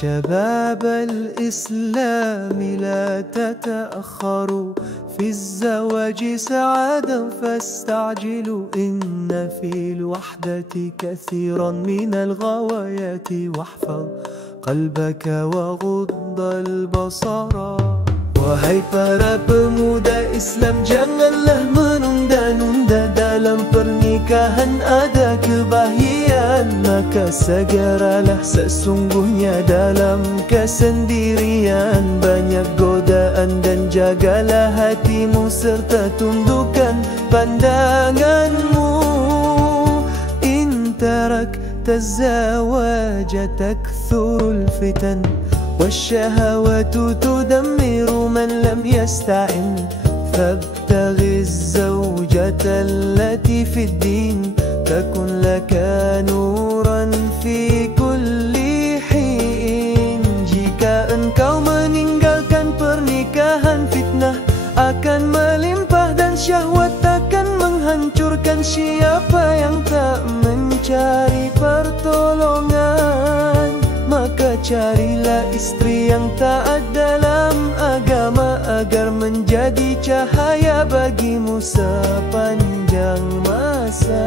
شباب الإسلام لا تتأخروا في الزواج سعادا فاستعجلوا، إن في الوحدة كثيرا من الغوايات، واحفظ قلبك وغض البصر. Wahai para pemuda Islam, janganlah menunda-nunda. Dalam pernikahan ada kebahagiaan, maka segeralah. Sesungguhnya dalam kesendirian banyak godaan, dan jagalah hatimu serta tundukkan pandanganmu. In tarakta zawaja takthurul fitan, والشهوات تدمر من لم يستعن. فابتغ الزوجة التي في الدين تكن لك نورا في كل حين. Jika engkau meninggalkan pernikahan, fitnah akan melimpah dan syahwat akan menghancurkan. Siapa yang tak mencari pertolongan, maka carilah istri yang taat dalam agama, agar menjadi cahaya bagimu sepanjang masa.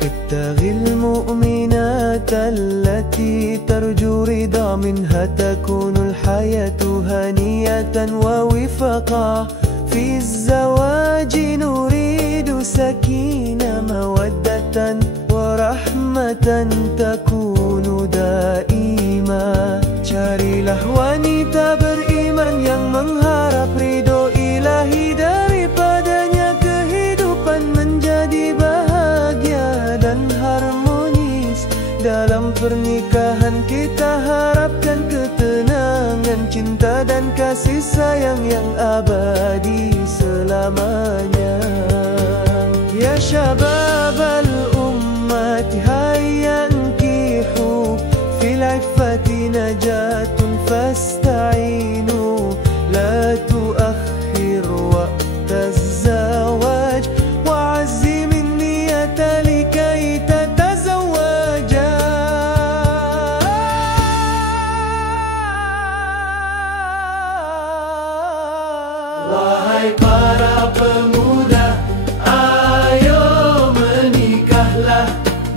Ibtaghil mu'minata allati tarju ridha minha, takunul hayatu haniyatan wa wifaqa. Fi zawaji nuridu sakina mawaddatan wa rahmatan takunu daima. Carilah wanita beriman yang mengharap ridho ilahi, daripadanya kehidupan menjadi bahagia dan harmonis. Dalam pernikahan kita harapkan ketenangan, cinta dan kasih sayang yang abadi selamanya. Ya syabab al-ummati hayya ankihu, fil iffati najatun fasta'inu. La tuakhir waqta az-zawaj wa'azzi min niyata likay tatazawwaja. Wahai para pemuda, ayo menikahlah.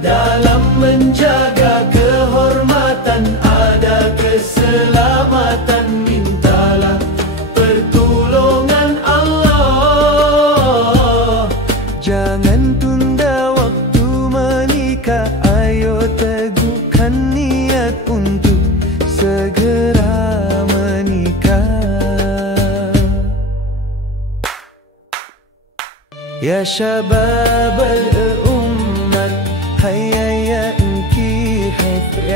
Dalam menjaga kehormatan ada keselamatan. Mintalah pertolongan Allah. Jangan tunda waktu menikah, ayo teguhkan niat untuk segera menikah. Ya syabab al-ummat hayya ya ankihu fi